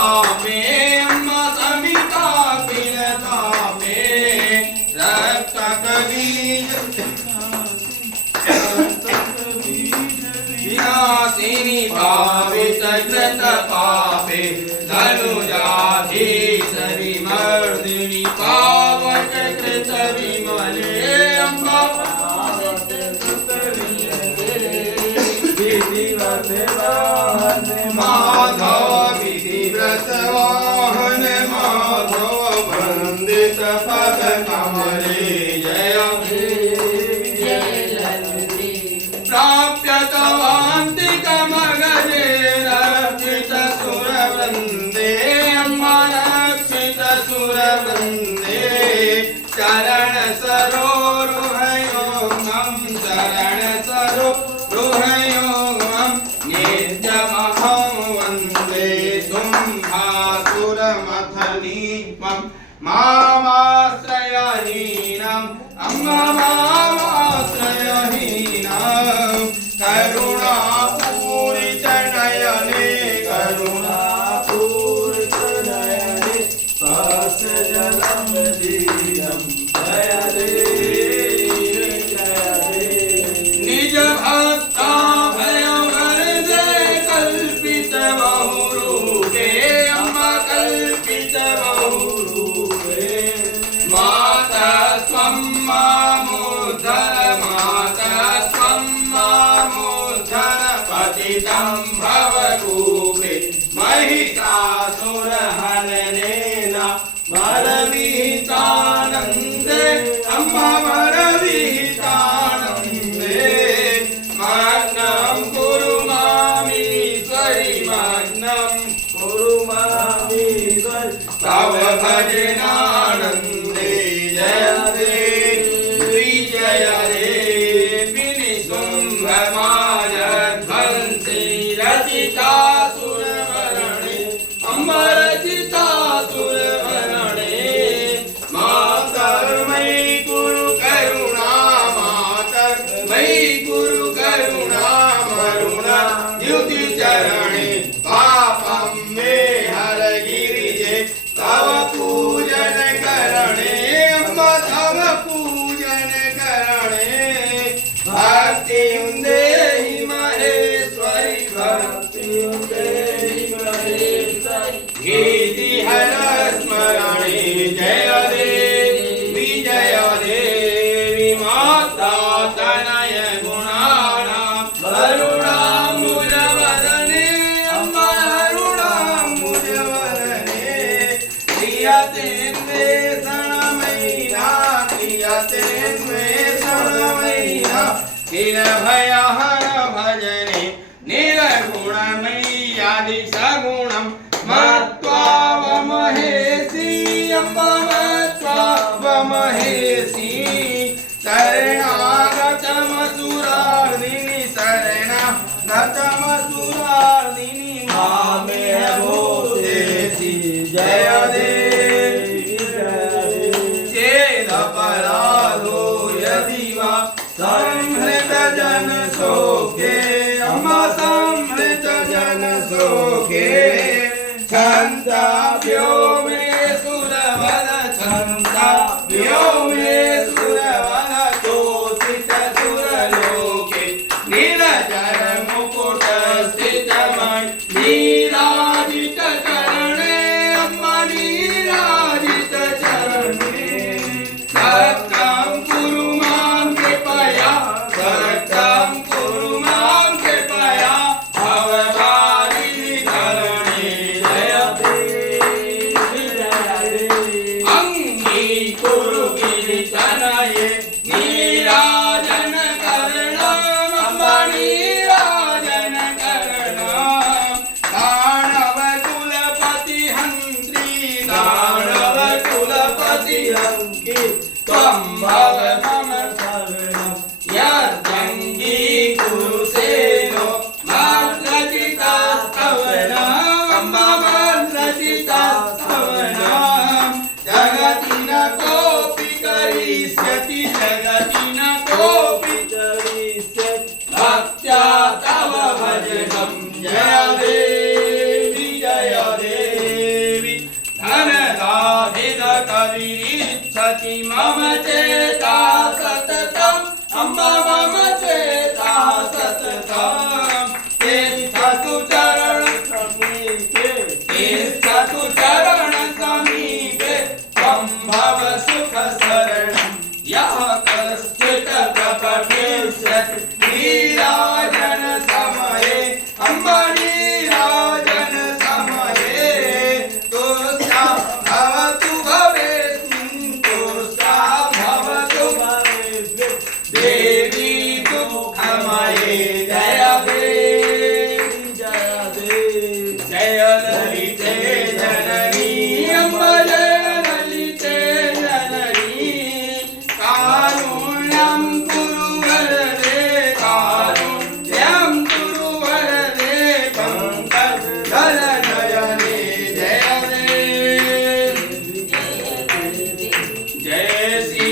तापे अम्मा सविता तापे रक्त बीज विनाशिनी पावित कृत पापे धनुजाधीशरि मर्दिनी पावक कृत विमले अम्बा माधव विधिव्रत वाहन माधव वंदित पद कमले जय प्राप्य तवान्तिकमगजे रक्षित सुरवृन्दे अम्मा रक्षित सुरवृन्दे चरण सरोरुहयोगं चरण सरोरुहयोगं नित्यमहं वन्दे शुम्भासुरमथनीपं मामाश्रयहीनम् अम्मा मामाश्रयहीनम् करुणापूरितनयने करुणापूरितनयने पाशजलं दीनं जय देव निज भक्ता भयवर्दे कल्पित बहुरूपे अम्मा कल्पित बहुरूपे माता त्वं मामुद्धर माता त्वं मामुद्धर पतितं भवरूपे महिषासुरहननेन मरविहितानन्दे अम्मा मरविहितानन्दे मग्नं कुरु मामीश्वरि मग्नं कुरु मामीश्वरि तव भजनानन्दे जय देवी जय देवी शुम्भमाजध्वंसी रचितासुरवरणे अम्मा रचितासुरवरणे मातर्मयि कुरु करुणा मातर्मयि कुरु करुणा मरुणा द्युतिचरणे पापं मे हर गिरिजे तव पूजन करणे अम्मा तव पूजन करणे भक्तिं देहि महेश्वरि भक्तिं देहि महेश्वरि गिरिहर स्मरणे जय देवी माता तनय गुणानां करुणाम्बुजवदने अम्मा करुणाम्बुजवदने क्रियतेन्वेषणमयिना किलभयहर भजने निर्गुणमय्यादि सगुणं मत्वावमहेसि अम्मा मत्वावमहेसि शरणागतमसुरार्दिनि शरणागतमसुरार्दिनि मामे भूतेसि जय देवी चेदपराधो यदि वा संहृत जन शोके अम्मा संहृत जन शोके छन्दाभ्यो मे सुरवद छन्दाभ्यो मे सुरवद तोषित सुरलोके निरजर मुकुट स्थितमणि नीराजित चरणे अम्मा नीराजित चरणे सत्यं कुरु मां कृपया सत्यं कुरु मां कृपया भवभागिनि करणे जय देवी अंगीकुरु गिरितनये नीराजन करणं अम्मा नीराजन करणं दानव कुलपति हन्त्री दानव कुलपति हन्त्री त्वं भव मम शरणं यद्यङ्गीकुरुसेनो मद्रचितास्तवनम् अम्मा मद्रचितास्तवनम् जगति न कोऽपि करिष्यति जगति न कोऽपि करिष्यति भक्त्या तव भजनं जय देवी जय देवी मम चेता सततम् अम्ब मम चेता सततम् तिष्ठतु चरण समीपे तिष्ठतु चरण समीपे त्वं भव सुख शरणं यः कश्चित् प्रपठिष्यति नीराजन समये अम्ब नीराजन समये तुष्टा भवतु भवेस्मिन् तुष्टा भवतु भवेस्मिन् देवी दुःखमये जय देवी जय देवी जय ललिते जननी अम्ब जय ललिते जननी कारुण्यं कुरु वरदे कारुण्यं कुरु वरदे पंकजदलनयने जय देवी जय श्री